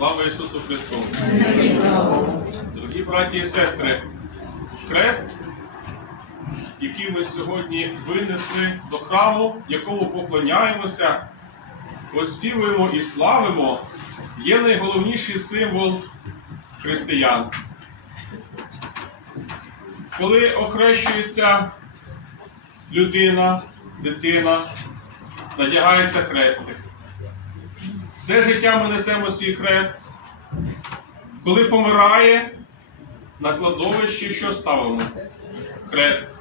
Слава Ісусу Христу! Дорогі браті і сестри, хрест, який ми сьогодні винесли до храму, якому поклоняємося, оспівуємо і славимо, є найголовніший символ християн. Коли охрещується людина, дитина, надягається хрестик. Все життя ми несемо свій хрест. Коли помирає, на кладовищі що ставимо? Хрест.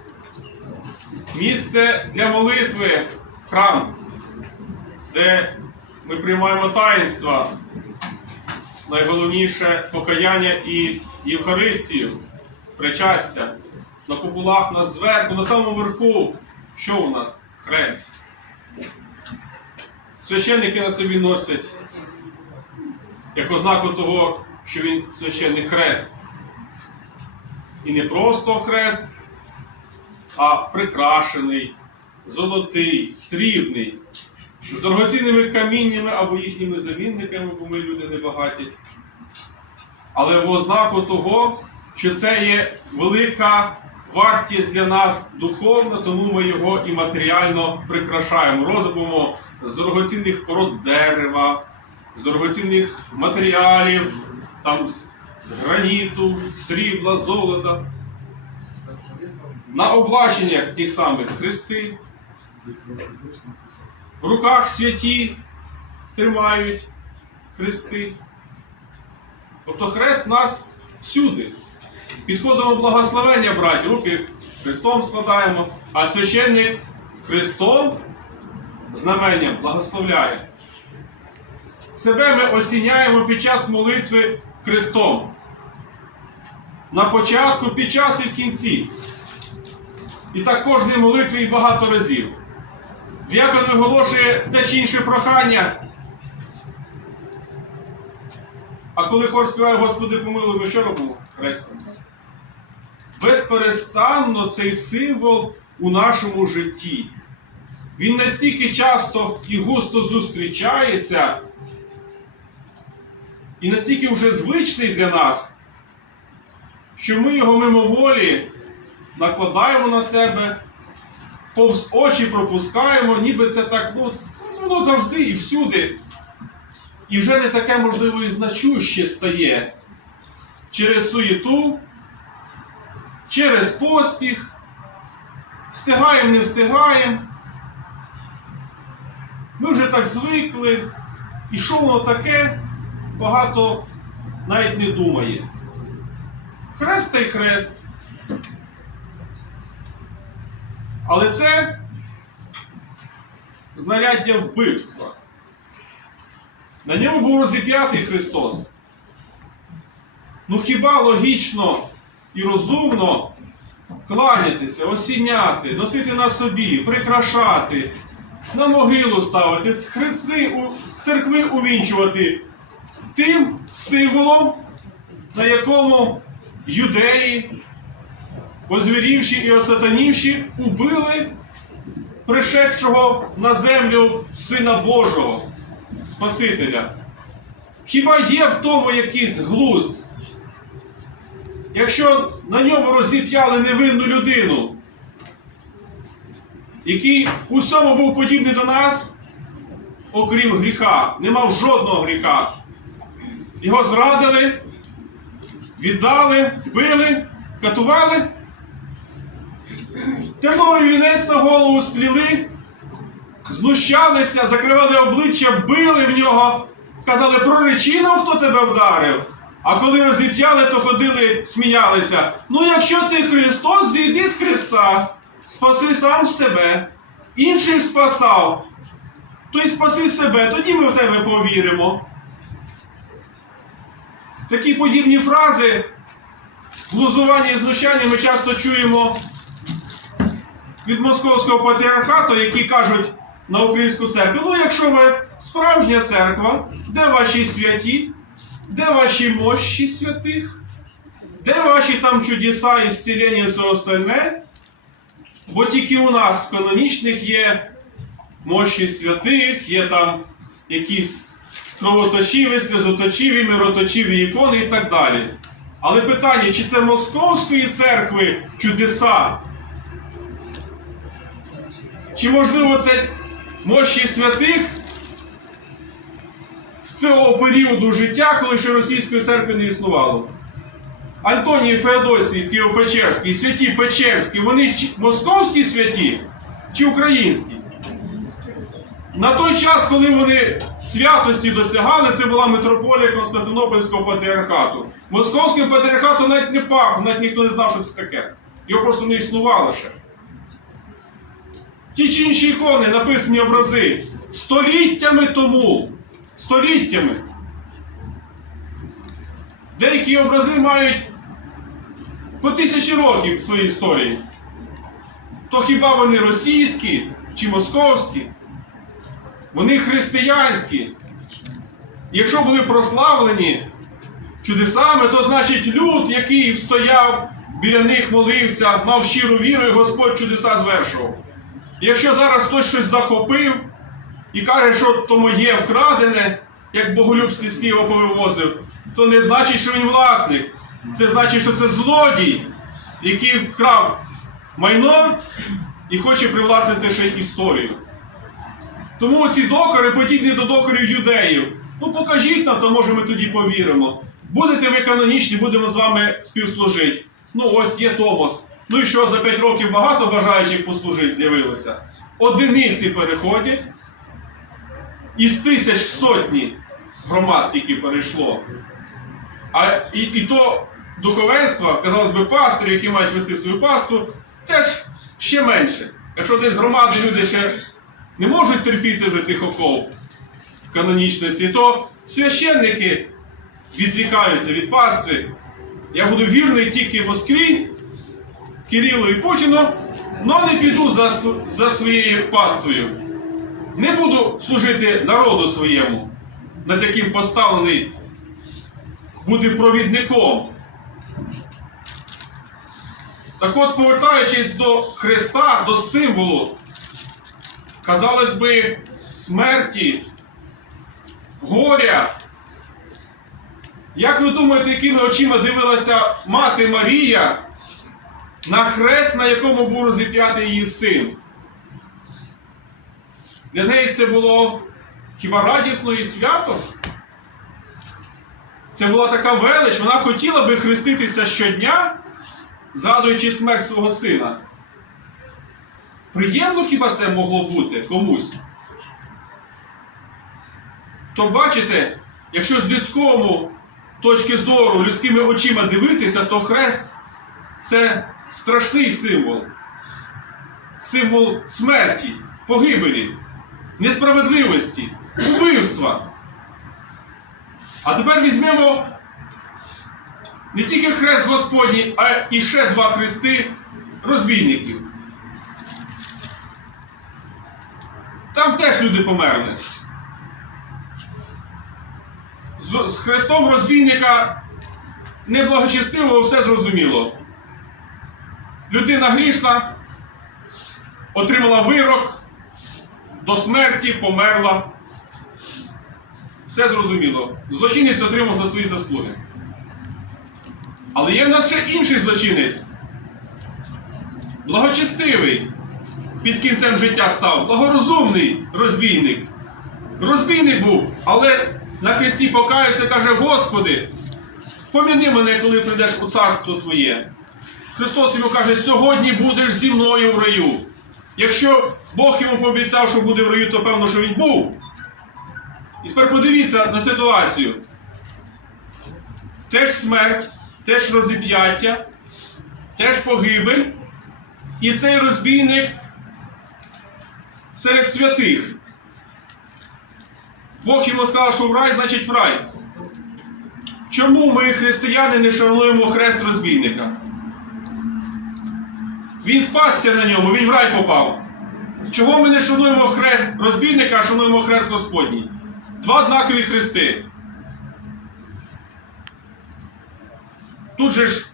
Місце для молитви храм, де ми приймаємо таїнства, найголовніше покаяння і Євхаристію, причастя. На куполах, на зверху, на самому верху. Що у нас? Хрест. Священники на собі носять як ознаку того, що він священний хрест. І не просто хрест, а прикрашений, золотий, срібний, з дорогоцінними каміннями або їхніми замінниками, бо ми люди небагаті. Але в ознаку того, що це є велика вартість для нас духовна, тому ми його і матеріально прикрашаємо. Розробимо з дорогоцінних пород дерева, з дорогоцінних матеріалів, там з, граніту, срібла, золота. На облаченнях тих самих хрести. В руках святі тримають хрести. Тобто хрест нас всюди. Підходимо благословення, браті, руки Христом складаємо, а священник Христом знаменням благословляє. Себе ми осіняємо під час молитви Христом. На початку, під час і в кінці. І так кожної молитви і багато разів. Дякон виголошує те чи інше прохання. А коли хор співає Господи помилуй, ми що робимо? Хрестимося. Безперестанно цей символ у нашому житті. Він настільки часто і густо зустрічається, і настільки вже звичний для нас, що ми його мимоволі накладаємо на себе, повз очі пропускаємо, ніби це так, ну, воно завжди і всюди. І вже не таке можливо і значуще стає через суєту, через поспіх, встигаємо, не встигаємо. Ми вже так звикли, і що воно таке, багато навіть не думає. Хрест та й хрест. Але це знаряддя вбивства. На ньому був розіп'ятий Христос. Ну хіба логічно і розумно кланятися, осіняти, носити на собі, прикрашати, на могилу ставити, хрести церкви увінчувати тим символом, на якому юдеї, озвірівши і осатанівши, убили пришедшого на землю Сина Божого, Спасителя. Хіба є в тому якийсь глузд? Якщо на ньому розіп'яли невинну людину, який усьому був подібний до нас, окрім гріха, не мав жодного гріха. Його зрадили, віддали, били, катували, терновий вінець на голову спліли, знущалися, закривали обличчя, били в нього, казали, проречи нам, хто тебе вдарив. А коли розіп'яли, то ходили, сміялися. Ну, якщо ти Христос, зійди з Христа, спаси сам себе, інших спасав, то й спаси себе, тоді ми в тебе повіримо. Такі подібні фрази, глузування і знущання ми часто чуємо від московського патріархату, які кажуть на українську церкву, ну якщо ви справжня церква, де ваші святі, де ваші мощі святих, де ваші там чудеса і зцілення і все остальне, бо тільки у нас в канонічних є мощі святих, є там якісь кровоточиві, сльозоточиві, мироточиві ікони і так далі. Але питання, чи це Московської церкви чудеса? Чи можливо це мощі святих того періоду життя, коли ще російської церкви не існувало? Антоній Феодосій Києво-Печерський, святі Печерські, вони московські святі чи українські? На той час, коли вони святості досягали, це була митрополія Константинопольського патріархату. Московським патріархатом навіть не пахло, навіть ніхто не знав, що це таке. Його просто не існувало ще. Ті чи інші ікони, написані образи, століттями тому. Століттями. Деякі образи мають по тисячі років своєї історії. То хіба вони російські чи московські? Вони християнські. Якщо були прославлені чудесами, то значить люд, який стояв біля них, молився, мав щиру віру, і Господь чудеса звершував. Якщо зараз хтось щось захопив і каже, що то моє вкрадене, як Боголюбський з Києва повивозив, то не значить, що він власник. Це значить, що це злодій, який вкрав майно і хоче привласнити ще історію. Тому ці докори подібні до докорів юдеїв. Ну покажіть нам, то може ми тоді повіримо. Будете ви канонічні, будемо з вами співслужити. Ну ось є Томос. Ну і що за 5 років багато бажаючих послужити з'явилося. Одиниці переходять. Із тисяч сотні громад тільки перейшло. А і, і то духовенство, казалось би, пастирі, які мають вести свою пасту, теж ще менше. Якщо десь громади люди ще не можуть терпіти вже тих оков канонічності, то священники відрікаються від пастви. Я буду вірний тільки Москві, Кирилу і Путіну, але не піду за, за своєю паствою. Не буду служити народу своєму, над яким поставлений бути провідником. Так от, повертаючись до Христа, до символу, казалось би, смерті, горя. Як ви думаєте, якими очима дивилася мати Марія на хрест, на якому був розіп'ятий її син? Для неї це було хіба радісно і свято? Це була така велич, вона хотіла би хреститися щодня, згадуючи смерть свого сина. Приємно хіба це могло бути комусь? То бачите, якщо з людському точки зору, людськими очима дивитися, то хрест це страшний символ. Символ смерті, погибелі, несправедливості, убивства. А тепер візьмемо не тільки хрест Господній, а і ще два хрести розбійників. Там теж люди померли. З, хрестом розбійника неблагочестивого все зрозуміло. Людина грішна, отримала вирок до смерті, померла. Все зрозуміло. Злочинець отримав за свої заслуги. Але є в нас ще інший злочинець. Благочестивий. Під кінцем життя став. Благорозумний розбійник. Розбійник був, але на хресті покаявся, каже: Господи, поміни мене, коли прийдеш у царство Твоє. Христос йому каже, сьогодні будеш зі мною в раю. Якщо Бог йому пообіцяв, що буде в раю, то певно, що він був. І тепер подивіться на ситуацію. Теж смерть, теж розіп'яття, теж погибель. І цей розбійник серед святих. Бог йому сказав, що в рай, значить в рай. Чому ми, християни, не шануємо хрест розбійника? Він спасся на ньому, він в рай попав. Чого ми не шануємо хрест розбійника, а шануємо хрест Господній? Два однакові хрести. Тут же ж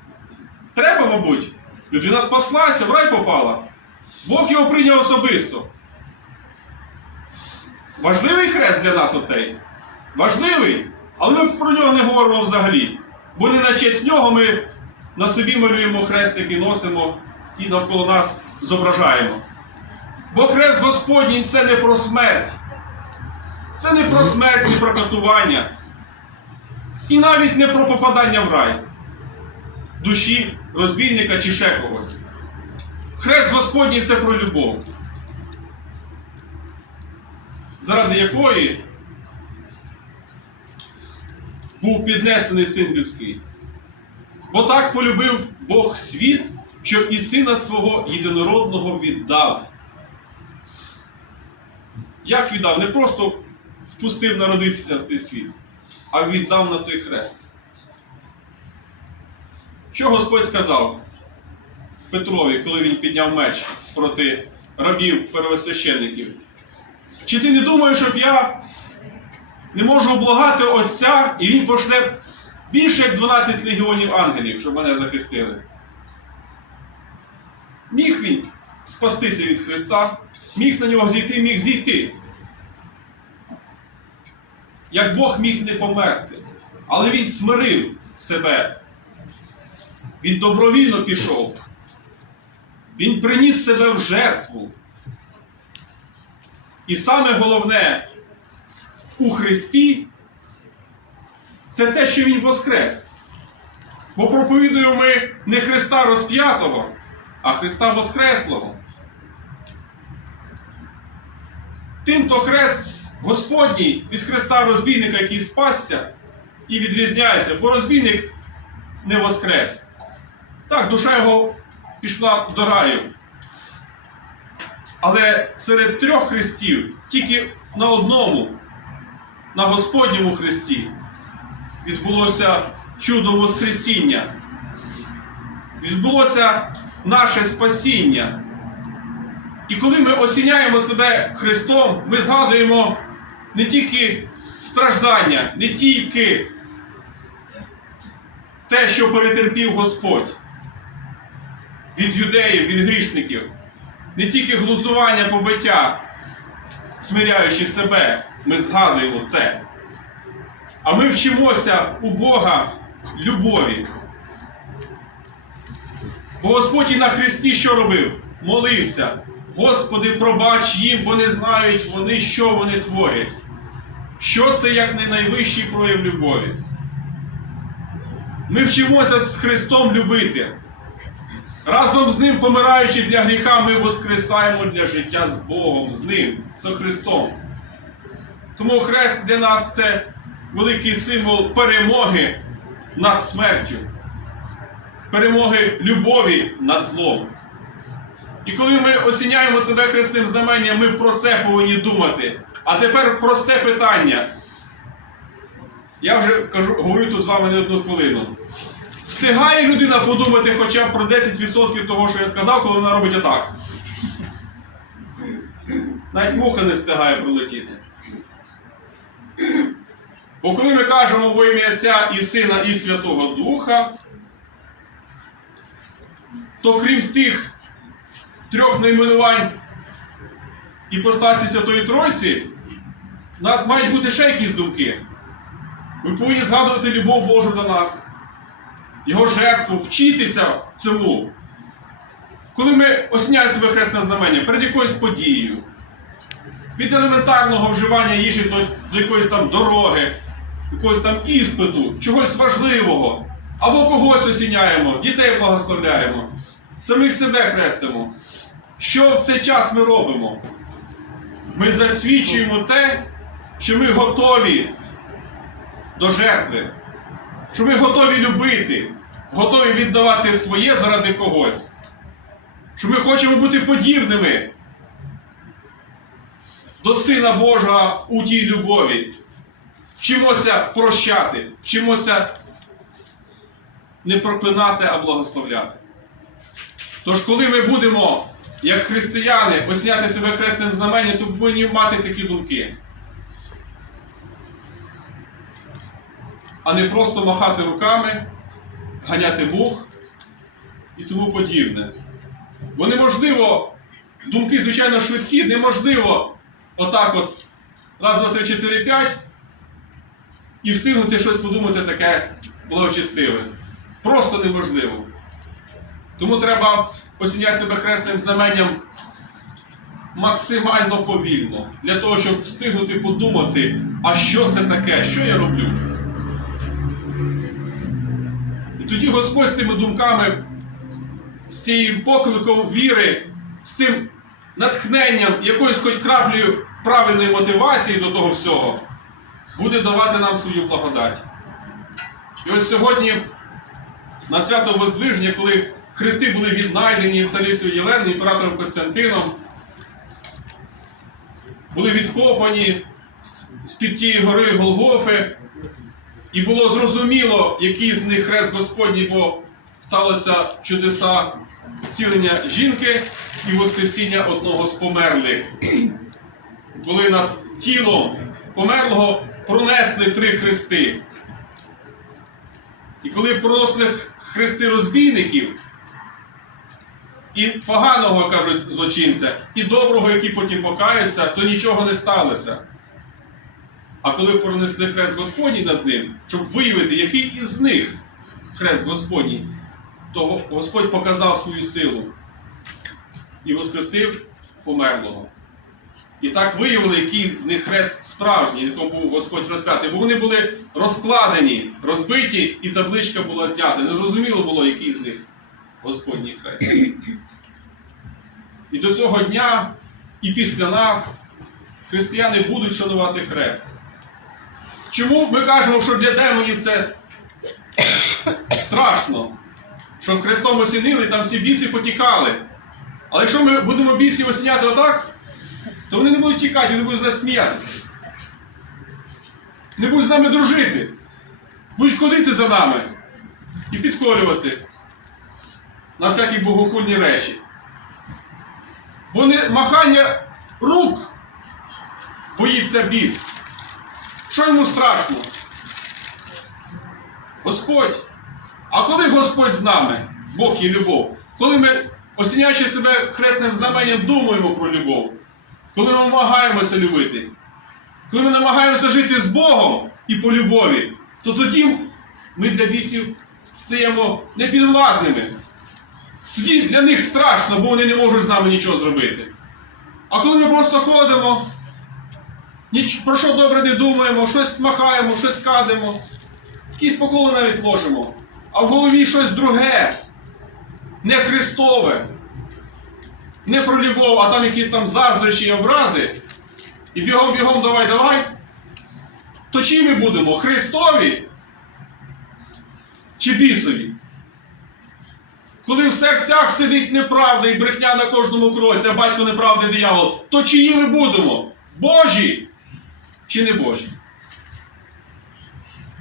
треба, мабуть, людина спаслася, в рай попала. Бог його прийняв особисто. Важливий хрест для нас оцей. важливий, але ми про нього не говоримо взагалі. Бо не на честь нього ми на собі малюємо хрестики, носимо і навколо нас зображаємо. Бо хрест Господній це не про смерть. Це не про смерть, не про катування. І навіть не про попадання в рай душі розбійника чи ще когось. Хрест Господній це про любов, заради якої був піднесений син людський. Бо так полюбив Бог світ, що і сина свого єдинородного віддав. Як віддав? Не просто впустив народитися в цей світ, а віддав на той хрест. Що Господь сказав Петрові, коли він підняв меч проти рабів первосвященників? Чи ти не думаєш, щоб я не можу облагати Отця, і він пошле більше як 12 легіонів ангелів, щоб мене захистили? Міг він спастися від Христа, міг на нього зійти, міг зійти. Як Бог міг не померти, але він смирив себе. Він добровільно пішов. Він приніс себе в жертву. І саме головне у Христі це те, що Він воскрес. Бо проповідуємо ми не Христа розп'ятого, а Христа Воскреслого. Тим, то хрест Господній від Христа розбійника, який спасся, і відрізняється, бо розбійник не воскрес. Так, душа його пішла до раю. Але серед трьох хрестів тільки на одному, на Господньому хресті, відбулося чудо Воскресіння. Відбулося наше спасіння. І коли ми осіняємо себе Христом, ми згадуємо не тільки страждання, не тільки те, що перетерпів Господь від юдеїв, від грішників, не тільки глузування побиття, смиряючи себе, ми згадуємо це. А ми вчимося у Бога любові. Бо Господь і на Христі що робив? Молився. Господи, пробач їм, бо не знають вони, що вони творять. Що це як не найвищий прояв любові? Ми вчимося з Христом любити. Разом з Ним, помираючи для гріха, ми воскресаємо для життя з Богом, з Ним, з Христом. Тому хрест для нас це великий символ перемоги над смертю, перемоги любові над злом. І коли ми осіняємо себе хресним знаменням, ми про це повинні думати. А тепер просте питання. Я вже кажу, говорю тут з вами не одну хвилину. Встигає людина подумати хоча б про 10% того, що я сказав, коли вона робить отак. Навіть муха не встигає пролетіти. Бо коли ми кажемо во ім'я Отця і Сина і Святого Духа, то крім тих трьох найменувань іпостасі Святої Тройці, в нас мають бути ще якісь думки. Ми повинні згадувати любов Божу до нас, Його жертву, вчитися цьому. Коли ми осіняємо себе хресне знамення перед якоюсь подією, від елементарного вживання їжі до, до якоїсь там дороги, якогось там іспиту, чогось важливого, або когось осіняємо, дітей благословляємо, самих себе хрестимо. Що в цей час ми робимо? Ми засвідчуємо те, що ми готові до жертви, що ми готові любити, готові віддавати своє заради когось, що ми хочемо бути подібними до Сина Божого у тій любові. Вчимося прощати, вчимося не проклинати, а благословляти. Тож, коли ми будемо, як християни, осняти себе хресним знаменням, то повинні мати такі думки. А не просто махати руками, ганяти мух і тому подібне. Бо неможливо, думки, звичайно, швидкі, неможливо отак от раз, два, три, чотири, п'ять і встигнути щось подумати таке благочестиве. Просто неможливо. Тому треба осіняти себе хресним знаменням максимально повільно, для того, щоб встигнути подумати, а що це таке, що я роблю. І тоді Господь з тими думками, з цією покликом віри, з цим натхненням, якоюсь хоч краплею правильної мотивації до того всього, буде давати нам свою благодать. І ось сьогодні, на свято Воздвиження, коли хрести були віднайдені царицею Єленою, імператором Костянтином, були відкопані з-під тієї гори Голгофи, і було зрозуміло, який з них хрест Господній, бо сталося чудеса зцілення жінки і воскресіння одного з померлих. Коли над тілом померлого пронесли три хрести. І коли проносили хрести розбійників, і поганого, кажуть злочинця, і доброго, який потім покаявся, то нічого не сталося. А коли пронесли хрест Господній над ним, щоб виявити, який із них хрест Господній, то Господь показав свою силу і воскресив померлого. І так виявили, який з них хрест справжній, якому був Господь розп'ятий. Бо вони були розкладені, розбиті, і табличка була знята. Незрозуміло було, який з них Господній хрест. І до цього дня, і після нас, християни будуть шанувати хрест. Чому ми кажемо, що для демонів це страшно? Що хрестом осінили, там всі біси потікали. Але якщо ми будемо бісів осіняти отак, то вони не будуть тікати, вони будуть засміятися. Не будуть з нами дружити. Будуть ходити за нами і підколювати на всякі богохульні речі. Бо не махання рук боїться біс. Що йому страшно? Господь. А коли Господь з нами, Бог є любов, коли ми, осіняючи себе хресним знаменням, думаємо про любов, коли ми намагаємося любити, коли ми намагаємося жити з Богом і по любові, то тоді ми для бісів стаємо непідвладними. Тоді для них страшно, бо вони не можуть з нами нічого зробити. А коли ми просто ходимо, ніч, про що добре не думаємо, щось махаємо, щось кадимо, якісь поколи навіть ложимо, а в голові щось друге, не Христове, не про любов, а там якісь там заздрощі і образи, і бігом-бігом давай, давай. То чим ми будемо? Христові чи бісові? Коли в серцях сидить неправда і брехня на кожному кроці, а батько неправди диявол, то чиї ми будемо? Божі чи не Божі?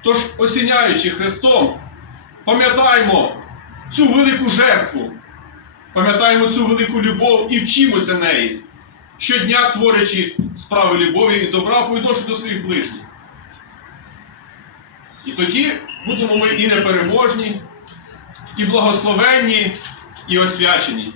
Тож, осіняючи Христом, пам'ятаємо цю велику жертву, пам'ятаємо цю велику любов і вчимося неї, щодня творячи справи любові і добра по відношенню до своїх ближніх. І тоді будемо ми і непереможні, і благословенні, і освячені.